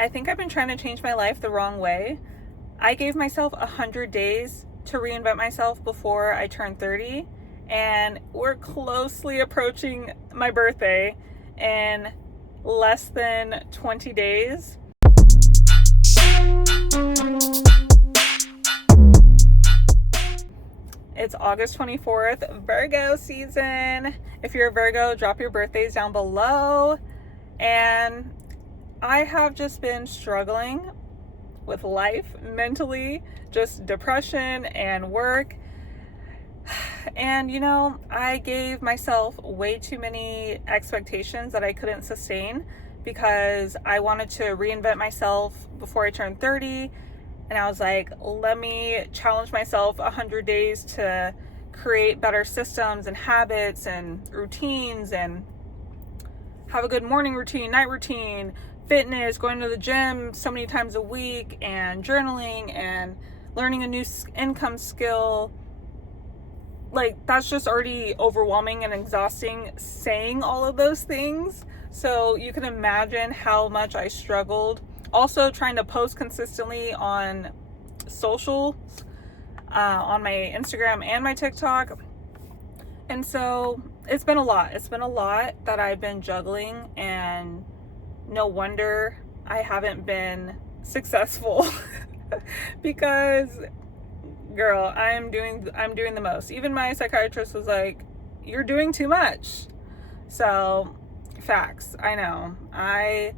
I think I've been trying to change my life the wrong way. I gave myself 100 days to reinvent myself before I turned 30, and we're closely approaching my birthday in less than 20 days. It's August 24th, Virgo season. If you're a Virgo, drop your birthdays down below. And I have just been struggling with life mentally, just depression and work. And I gave myself way too many expectations that I couldn't sustain because I wanted to reinvent myself before I turned 30. And I was like, let me challenge myself 100 days to create better systems and habits and routines and have a good morning routine, night routine, fitness, going to the gym so many times a week, and journaling and learning a new income skill. Like, that's just already overwhelming and exhausting saying all of those things. So you can imagine how much I struggled. Also trying to post consistently on social, on my Instagram and my TikTok. And so it's been a lot. It's been a lot that I've been juggling, and no wonder I haven't been successful because girl, I'm doing the most. Even my psychiatrist was like, you're doing too much. So facts. I know. I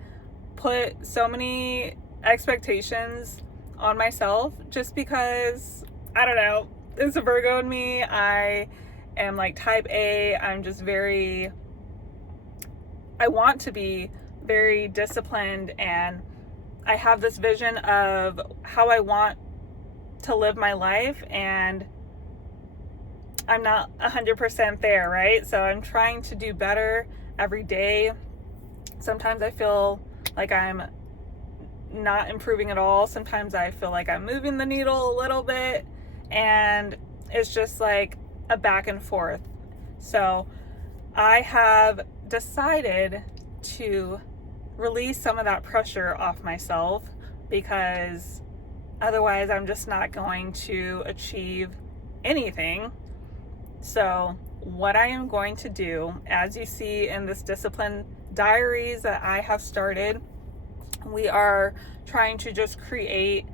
put so many expectations on myself just because, I don't know, it's a Virgo in me. I am like type A. I'm just I want to be very disciplined, and I have this vision of how I want to live my life, and I'm not 100% there, right? So I'm trying to do better every day. Sometimes I feel like I'm not improving at all. Sometimes I feel like I'm moving the needle a little bit, and it's just like a back and forth. So I have decided to release some of that pressure off myself, because otherwise I'm just not going to achieve anything. So what I am going to do, as you see in this Discipline Diaries that I have started, we are trying to just create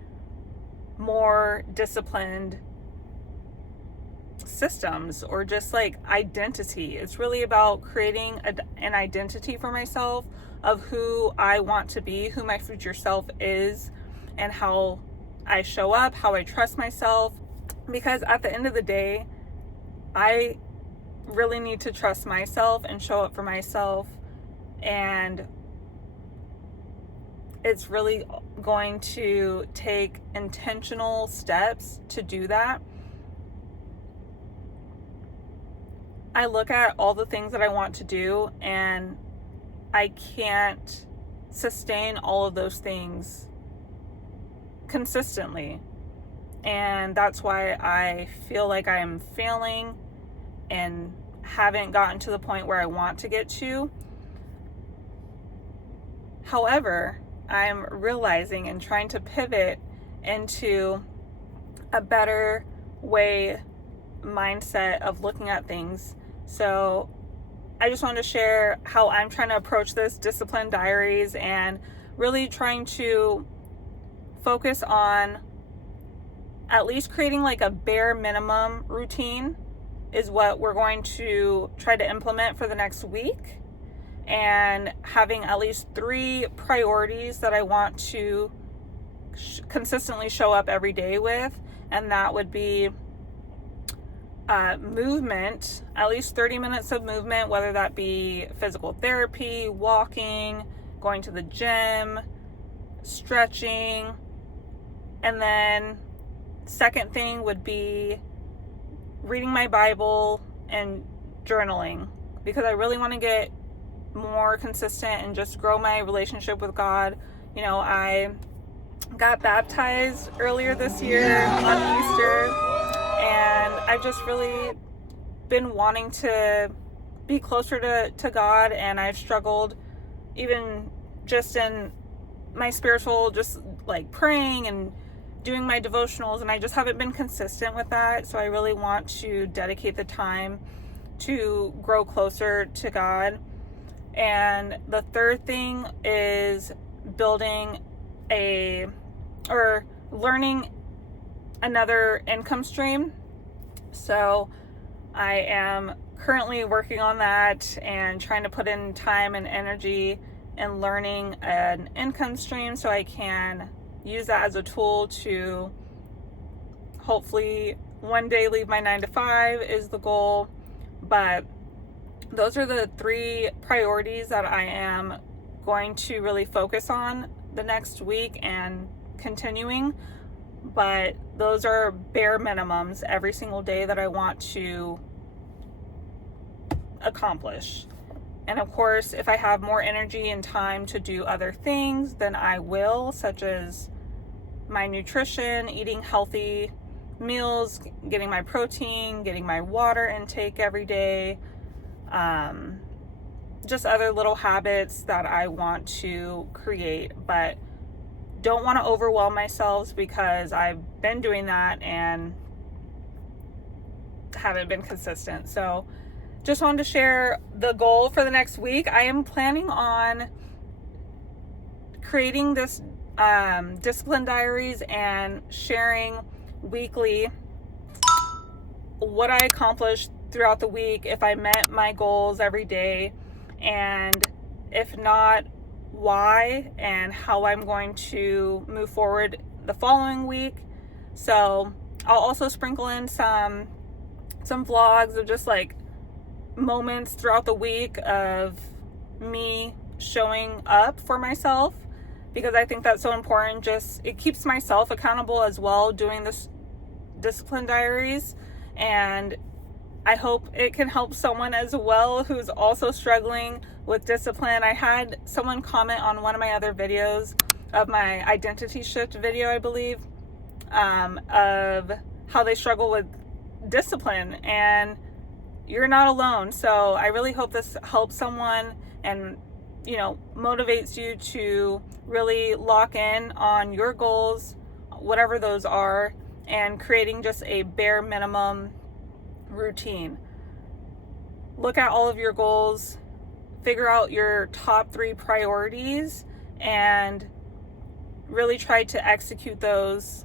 more disciplined systems, or just like identity. It's really about creating an identity for myself of who I want to be, who my future self is, and how I show up, how I trust myself. Because at the end of the day, I really need to trust myself and show up for myself. And it's really going to take intentional steps to do that. I look at all the things that I want to do, and I can't sustain all of those things consistently. And that's why I feel like I am failing and haven't gotten to the point where I want to get to. However, I'm realizing and trying to pivot into a better mindset of looking at things. So I just wanted to share how I'm trying to approach this Discipline Diaries, and really trying to focus on at least creating like a bare minimum routine is what we're going to try to implement for the next week, and having at least 3 priorities that I want to consistently show up every day with. And that would be movement, at least 30 minutes of movement, whether that be physical therapy, walking, going to the gym, stretching. And then second thing would be reading my Bible and journaling, because I really want to get more consistent and just grow my relationship with God. I got baptized earlier this year on Easter, and I've just really been wanting to be closer to God, and I've struggled even just in my spiritual, just like praying and doing my devotionals, and I just haven't been consistent with that. So I really want to dedicate the time to grow closer to God. And the third thing is learning another income stream. So I am currently working on that and trying to put in time and energy in learning an income stream so I can use that as a tool to hopefully one day leave my 9-to-5 is the goal. But those are the 3 priorities that I am going to really focus on the next week and continuing. But those are bare minimums every single day that I want to accomplish. And of course, if I have more energy and time to do other things, then I will, such as my nutrition, eating healthy meals, getting my protein, getting my water intake every day, just other little habits that I want to create, but don't want to overwhelm myself because I've been doing that and haven't been consistent. So just wanted to share the goal for the next week. I am planning on creating this Discipline Diaries and sharing weekly what I accomplished throughout the week, if I met my goals every day, and if not, why, and how I'm going to move forward the following week. So I'll also sprinkle in some vlogs of just like moments throughout the week of me showing up for myself, because I think that's so important. Just it keeps myself accountable as well, doing this Discipline Diaries, and I hope it can help someone as well who's also struggling with discipline. I had someone comment on one of my other videos of my identity shift video, I believe, of how they struggle with discipline, and you're not alone. So I really hope this helps someone and, motivates you to really lock in on your goals, whatever those are, and creating just a bare minimum routine. Look at all of your goals, figure out your top 3 priorities, and really try to execute those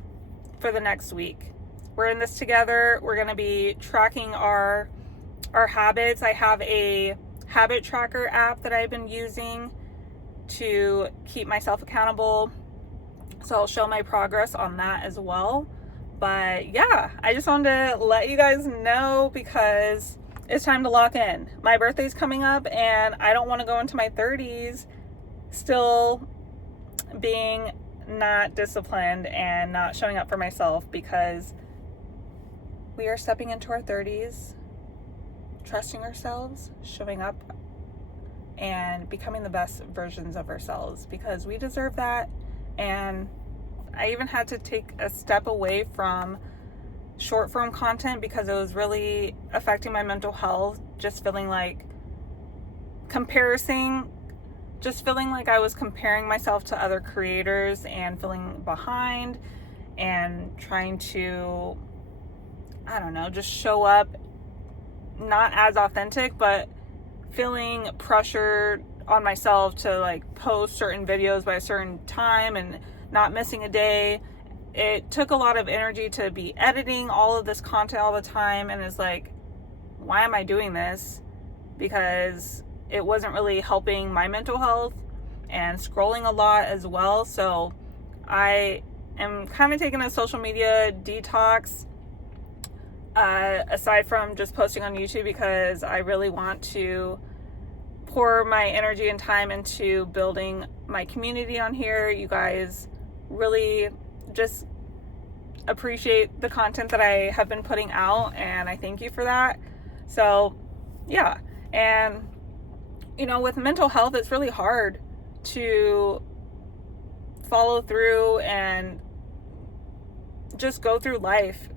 for the next week. We're in this together. We're going to be tracking our habits. I have a habit tracker app that I've been using to keep myself accountable, so I'll show my progress on that as well. But yeah, I just wanted to let you guys know because it's time to lock in. My birthday's coming up and I don't want to go into my 30s still being not disciplined and not showing up for myself, because we are stepping into our 30s, trusting ourselves, showing up, and becoming the best versions of ourselves, because we deserve that. And I even had to take a step away from short form content because it was really affecting my mental health, just feeling like I was comparing myself to other creators and feeling behind and trying to, just show up not as authentic, but feeling pressured on myself to like post certain videos by a certain time and not missing a day. It took a lot of energy to be editing all of this content all the time, and it's like, why am I doing this? Because it wasn't really helping my mental health, and scrolling a lot as well. So I am kind of taking a social media detox, aside from just posting on YouTube, because I really want to pour my energy and time into building my community on here. You guys really just appreciate the content that I have been putting out, and I thank you for that. So yeah, and with mental health, it's really hard to follow through and just go through life,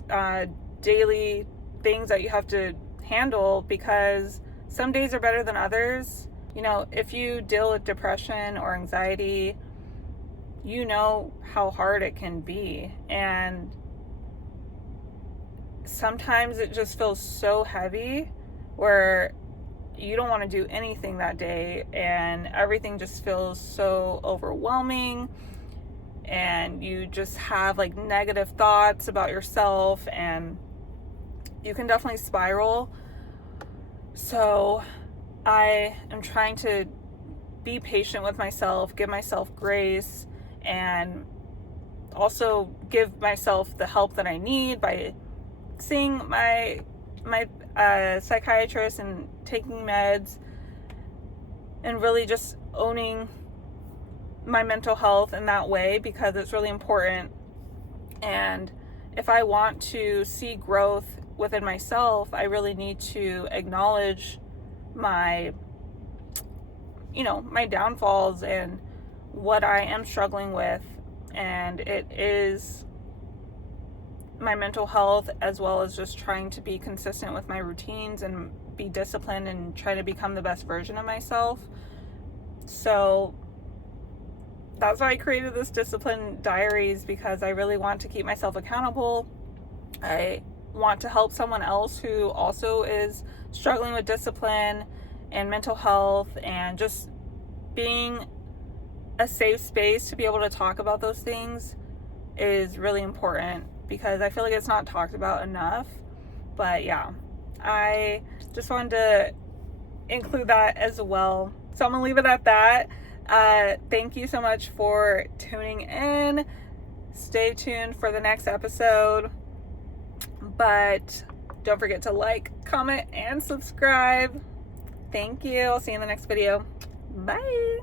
daily things that you have to handle, because some days are better than others. If you deal with depression or anxiety, you know how hard it can be. And sometimes it just feels so heavy where you don't want to do anything that day, and everything just feels so overwhelming, and you just have like negative thoughts about yourself, and you can definitely spiral. So I am trying to be patient with myself, give myself grace, and also give myself the help that I need by seeing my psychiatrist and taking meds, and really just owning my mental health in that way, because it's really important. And if I want to see growth within myself, I really need to acknowledge my my downfalls and what I am struggling with. And it is my mental health, as well as just trying to be consistent with my routines and be disciplined and try to become the best version of myself. So that's why I created this Discipline Diaries, because I really want to keep myself accountable. I want to help someone else who also is struggling with discipline and mental health, and just being a safe space to be able to talk about those things is really important, because I feel like it's not talked about enough. But yeah, I just wanted to include that as well. So I'm gonna leave it at that. Thank you so much for tuning in. Stay tuned for the next episode. But don't forget to like, comment, and subscribe. Thank you. I'll see you in the next video. Bye.